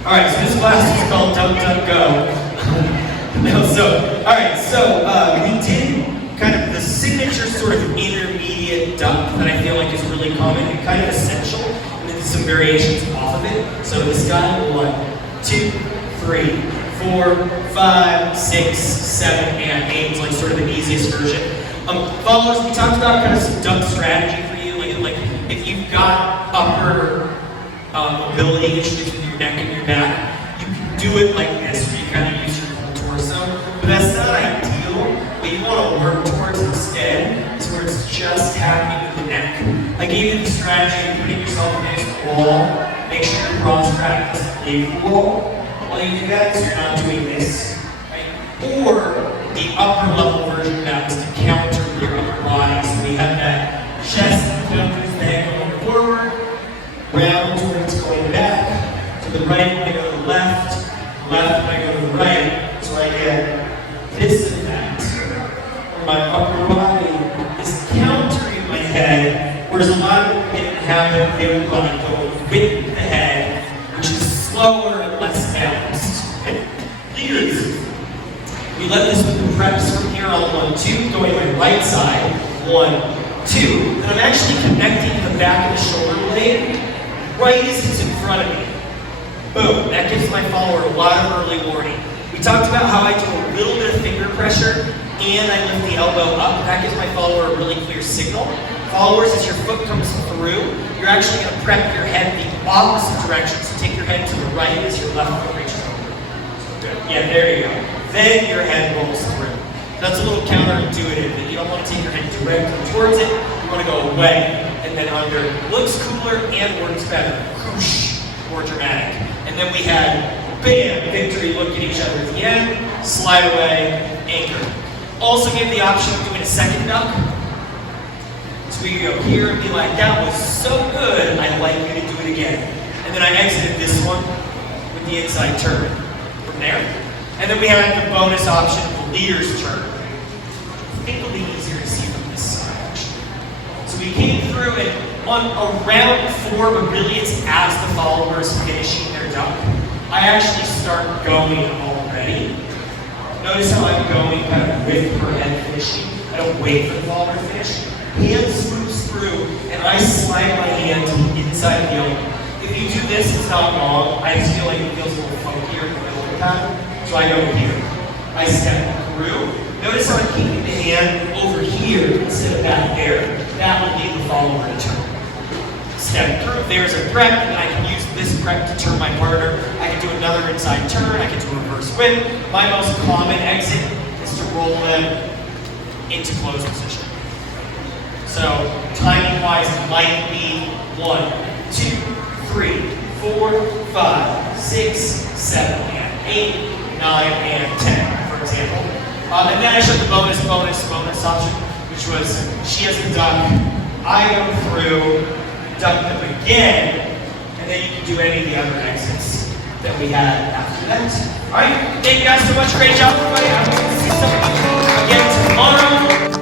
All right, so this class is called Duck, Duck, Go. We did kind of the signature sort of intermediate duck that I feel like is really common and kind of essential, and then some variations off of it. So this guy, 1, 2, 3, 4, 5, 6, 7, and 8 is like sort of the easiest version. Followers, we talked about kind of some duck strategy for you, like if you've got upper mobility issues with your neck and your back, you can do it like this, where you kind of use your whole torso, but that's not ideal. What you want to work towards instead is where it's just happening with the neck. I gave you the strategy of putting yourself against the wall, make sure your cross track doesn't leave the wall. While you do that, so you're not doing this, right? Or the upper level version of that was to counter your upper body. So we have that chest that counters the head going forward, round towards going back, to the right when I go to the left when I go to the right, so I get this effect, where my upper body is countering my head, whereas a lot of people didn't have their upper body going with the head, which is slower and less balanced. Leaders, we let this with the preps from here on 1, 2, going my right side, 1, 2, and I'm actually connecting the back of the shoulder blade right as it's in front of me. Boom, that gives my follower a lot of early warning. We talked about how I do a little bit of finger pressure and I lift the elbow up. That gives my follower a really clear signal. Followers, as your foot comes through, you're actually going to prep your head the opposite direction. So take your head to the right as your left foot reaches over. Good. Yeah, there you go. Then your head rolls through. That's a little counterintuitive, but you don't want to take your head directly towards it. You want to go away and then under. Looks cooler and works better. Whoosh, more dramatic. And then we had, bam, victory, look at each other at the end, slide away, anchor. Also gave the option of doing a second duck. So we could go here and be like, that was so good, I'd like you to do it again. And then I exited this one with the inside turn from there. And then we had the bonus option of the leader's turn. I think it'll be easier to see from this side, actually. So we came through and on around 4, but really it's as the follower is finishing their duck, I actually start going already. Notice how I'm going kind of with her head finishing. I don't wait for the follower to finish. Hand smooths through, and I slide my hand to the inside of the elbow. If you do this, it's not long. I just feel like it feels a little funkier in the middle of the pattern. So I go here. I step through. Notice how I'm keeping the hand over here instead of back there. That will lead the follower to turn. Step through. There's a prep, and I can use this prep to turn my partner. I can do another inside turn. I can do a reverse whip. My most common exit is to roll them into closed position. So timing-wise, it might be 1, 2, 3, 4, 5, 6, 7, and 8, 9, and 10, for example. And then I showed the bonus option, which was she has a duck, I go through, duck them again, and then you can do any of the other exits that we had after that. All right, thank you guys so much. Great job, everybody. I hope to see some of you again tomorrow.